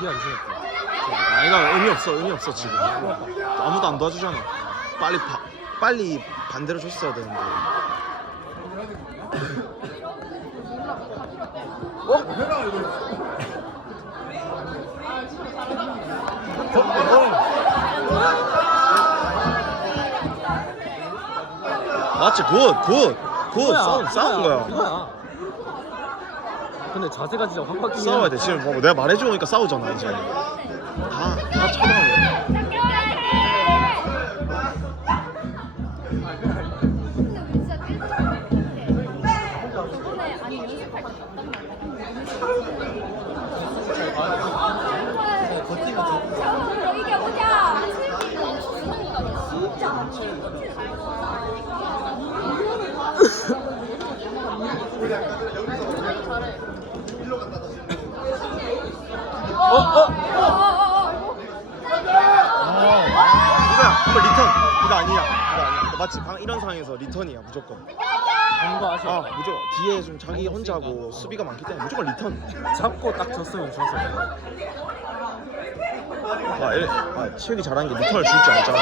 기회 안 주겠다. 아이가 의미 없어 의미 없어 지금. 아무도 안 도와주잖아. 빨리 바, 빨리 반대로 줬어야 되는데. 맞지? 굿굿굿. 싸움 싸운 거야. 근데 자세가 진짜 확 바뀌긴 싸워야. 돼. 지금 뭐 내가 말해주니까 싸우잖아 이제. 다 다 쳐다보고. 근데 우리 진짜 뛸 저번에 아니 연습할 때 어떤 말 이겨보자. 진짜. 어, 어. 이거야 한번 리턴 이거 아니야 이거 아니야 맞지 방 이런 상황에서 리턴이야 무조건 뭔가 아쉬워. 아 무조건 뒤에 좀 자기 혼자고 수비가 많기 때문에 무조건 리턴 잡고 딱 줬으면 텐데. 아, 일, 아 치혁이 잘하는 게 리턴을 줄 줄 알잖아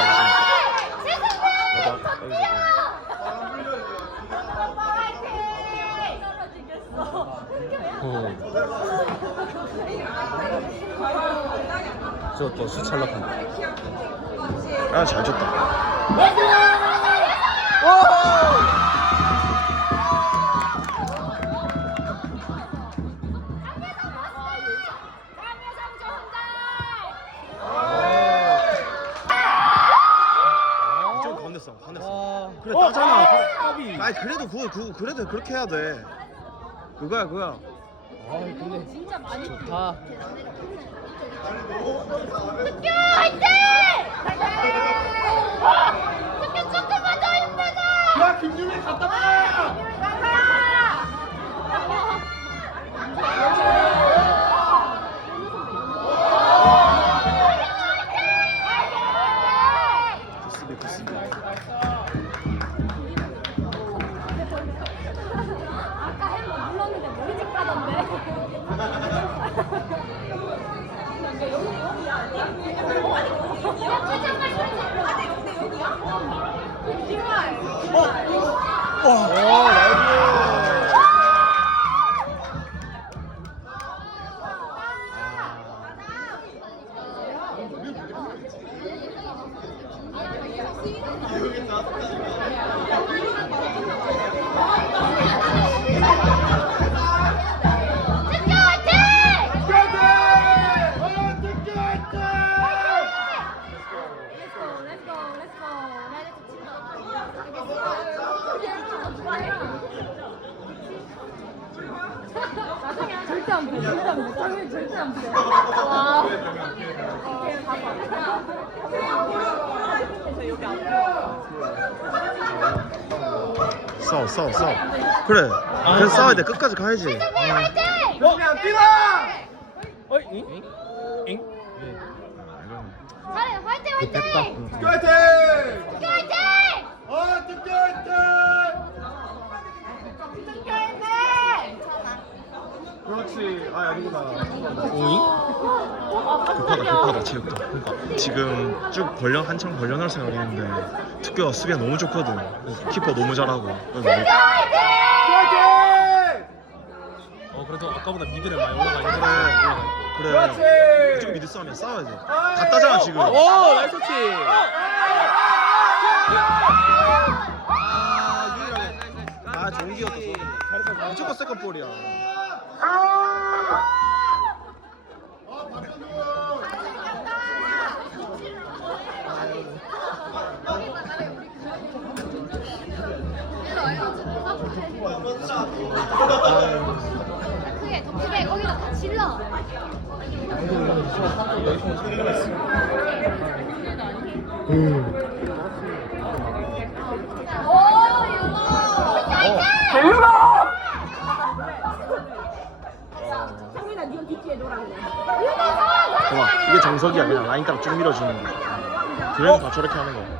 봐봐 여기서 어. 저또 수찰락한다. 아잘. 그래 따잖아. 그래. 까비. 아니 그래도 그거 그거 그래도 그렇게 해야 돼. 그거야 그거야. 아 근데 진짜 많이 좋다. 학교 화이팅! 학교 조금만 더 힘내자! 야 김유미 갔다 봐! Yeah. 싸워 싸워 싸워 그래 그래서 싸워야 돼 끝까지 가야지 아, 화이팅! 어이? 잉? 잉? 잘해, 화이팅, 화이팅! 화이팅! 아 아니구나 오잉? 급하다 급하다 체육도 그러니까 지금 쭉 벌려 한창 벌려놓을 생각했는데 특교가 수비가 너무 좋거든. 키퍼 너무 잘하고. 어 그래도 아까보다 미드를 많이 올라가 있는 그래. 올라가 그래. 무조건 미드 싸움이야 싸워야 돼. 갔다잖아 지금. 오 나이스 터치. 아 유일하게. 아 좋은 기였다 좋은 무조건 세컨볼이야 크게, 더 크게, 거기다 다 질러. 봐 정석이야. 그냥 라인 따라 쭉 밀어주는 거. 그래서 다 저렇게 하는 거야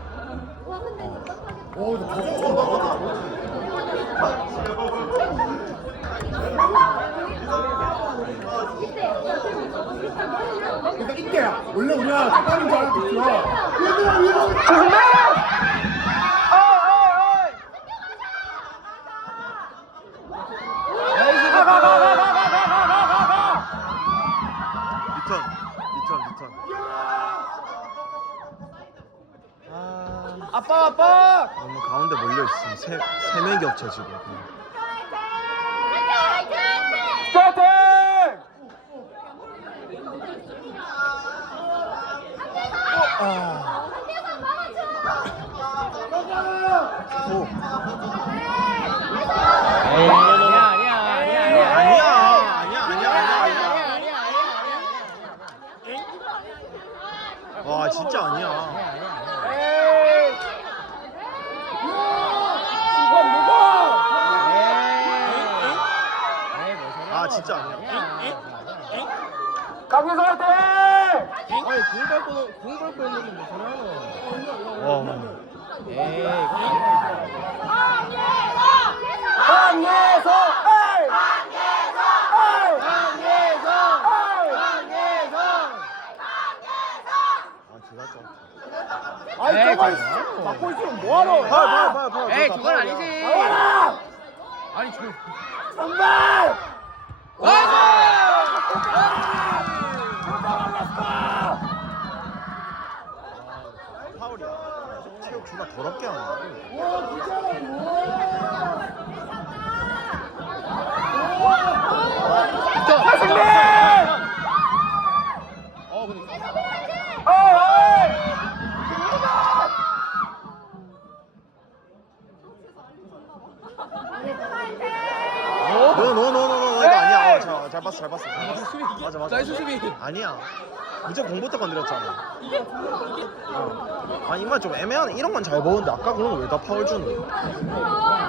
이게 원래 우리가 첫판인 줄 알았겠죠. 얘들아. 위로. 리 Saya. 공발권 공발권 있는 거 괜찮아. 와. 에이. 방에서 아이 에이, 저거 막고 있으면 뭐하러 봐, 봐, 봐, 봐. 에이, 저건 아니지. 나와라 아니 저. 선발 와! 더럽게 하네 와 진짜 승리 어 근데 노노노노노 이거 아니야. 어, 잘, 잘 봤어 잘 봤어. 잘 봤어. 나이스 수비. 아니야 무조건 공부터 건드렸잖아. 아니 이만 좀 애매하네. 이런 건 잘 보는데 아까 그런 거 왜 다 파울 주는 거야?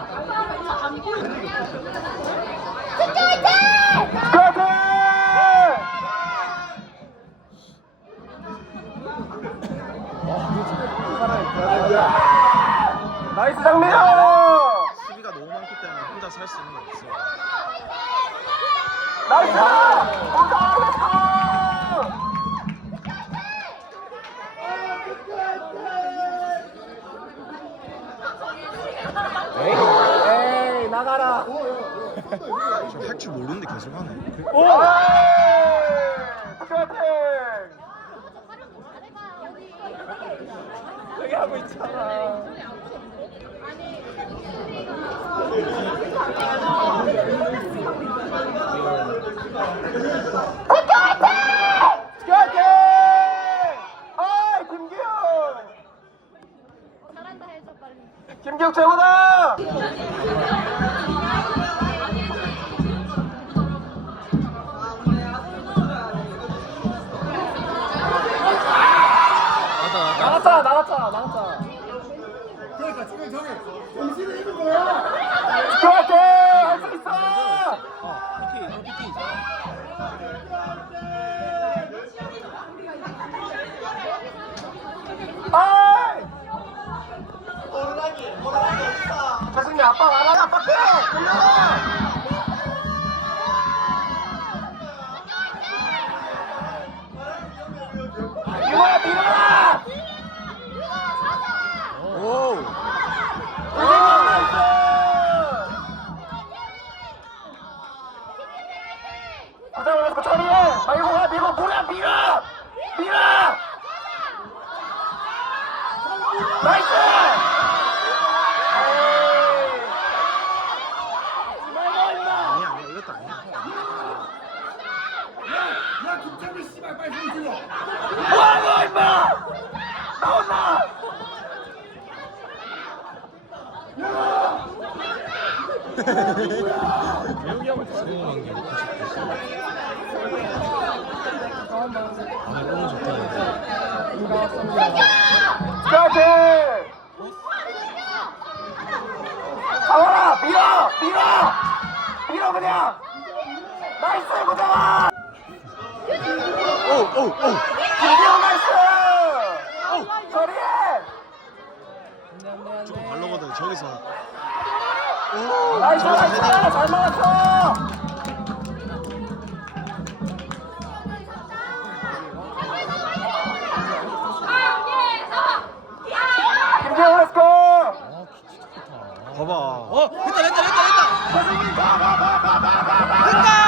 나이스 장면! 수비가 너무 많기 때문에 혼자 살 수 있는 게 없어. 나이스! 가라 할줄 모르는데 계속 하네 오! 파이팅! 여기 하고 있잖아 파이 아니야 아니야 먹고 싶었어 아 너무 좋다 스타트! 잡아라! 밀어! 밀어! 밀어 그냥! 나이스 고정아! 오오오. 김기호 나이스! 처리해! 조금 발로 거든 저기서. 나이스 저기서 나이스 헤딩 잘 막았어 봐. 어, 됐다, 됐다, 됐다, 됐다. 했다.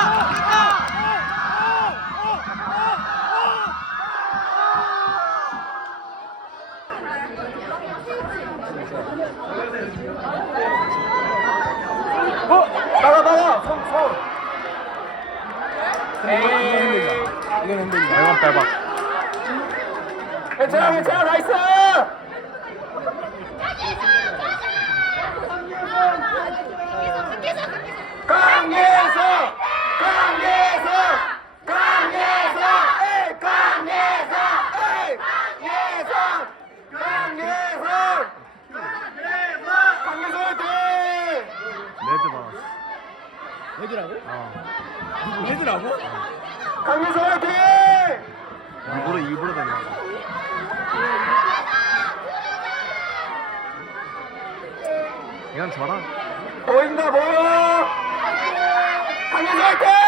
레드라고? 어. 레드라고? 강예성 화이팅 일부러 일부러 되냐. 이건 저랑 보인다 보여 강예성 화이팅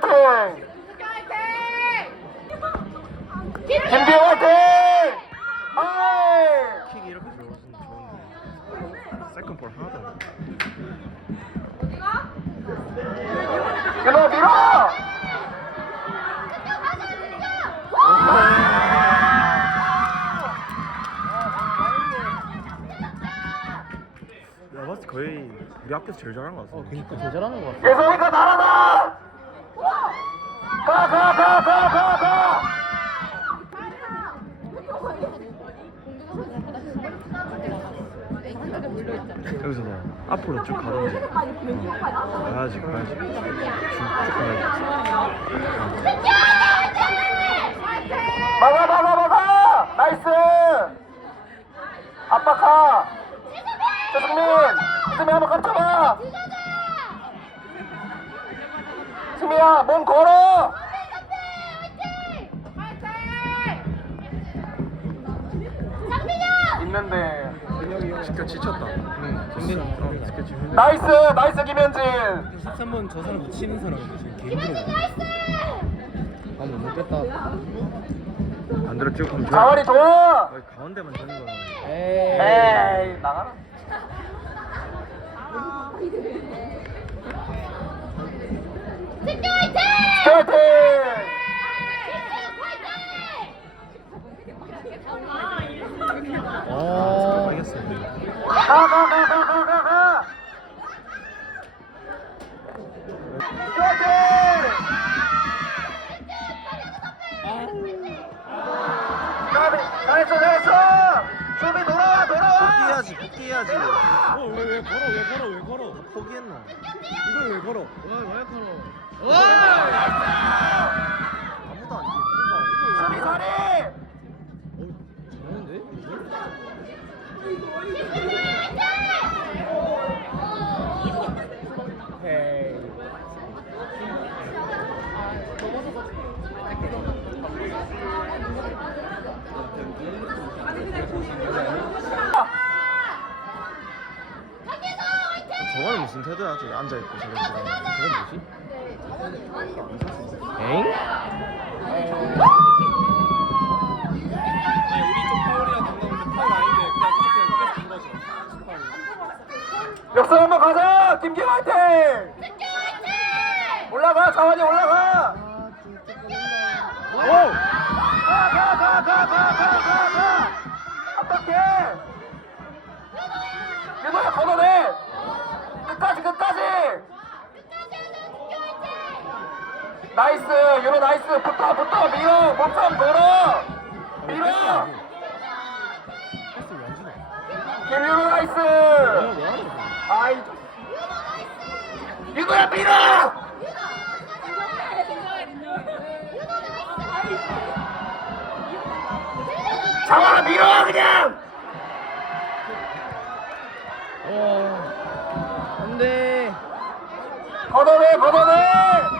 화이팅 김기호 화이팅 아이 킥이 이렇게 좋은데. 세컨 볼 하나도 안 돼. 밀어 밀어 내가 봤을 때 거의 우리 학교에서 제일 잘하는 것 같아. 어, 그니까 제일 잘하는 것 같아. 예성이가 날아다 여기서 봐. 앞으로 쭉 가든지. 어. 가야지, 가야지. 쭉, 쭉 가야지. 막아 막아 막아 나이스 압박하 최승민 승민 한번 깜짝아 승민아 몸 걸어 있는데 진짜 지쳤다. 응. 근데 어, 나이스 나이스 김현진 13번 저 사람 치는 사람인데 지금 개 힘들어. 아못 먹겠다. 반대로 쭉 가면 좋아. 자원이 좋아 여기 가운데만 되는 거야. 에이. 에이 나가라 스케이팅 어. 저거는 무슨 태도야? 저기 앉아 있고 저거 지금 그건 뭐지? 엥? 역사 한번 가자! 김기 화이팅! 집중 화이팅! 올라가, 자환이 올라가! 오! 가, 가, 가, 가, 가, 가, 가, 가! 압박해! 윤호야, 걷어내! 끝까지, 끝까지! 끝까지 하자, 집중 화이팅! 나이스, 윤호 나이스! 붙어, 붙어, 밀어! 몸싸움 걸어! 밀어! 패스 왜 안 주네? 김윤호 나이스! 어, 뭐야, 아이 윤호야 밀어 잡아 밀어 그냥 와. 안 돼. 걷어내 걷어내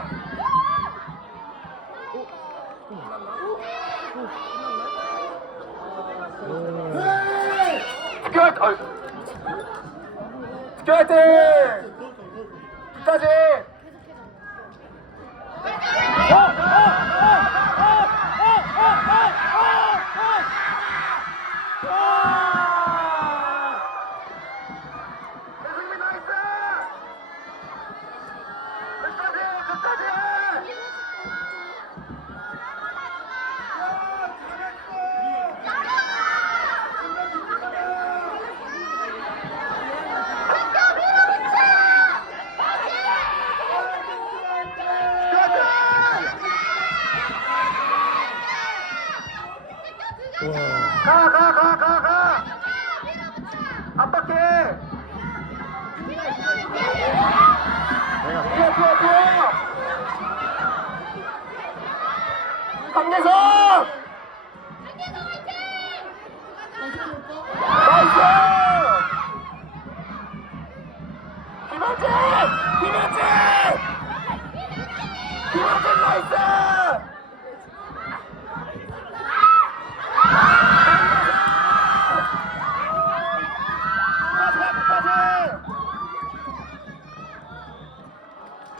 んでさ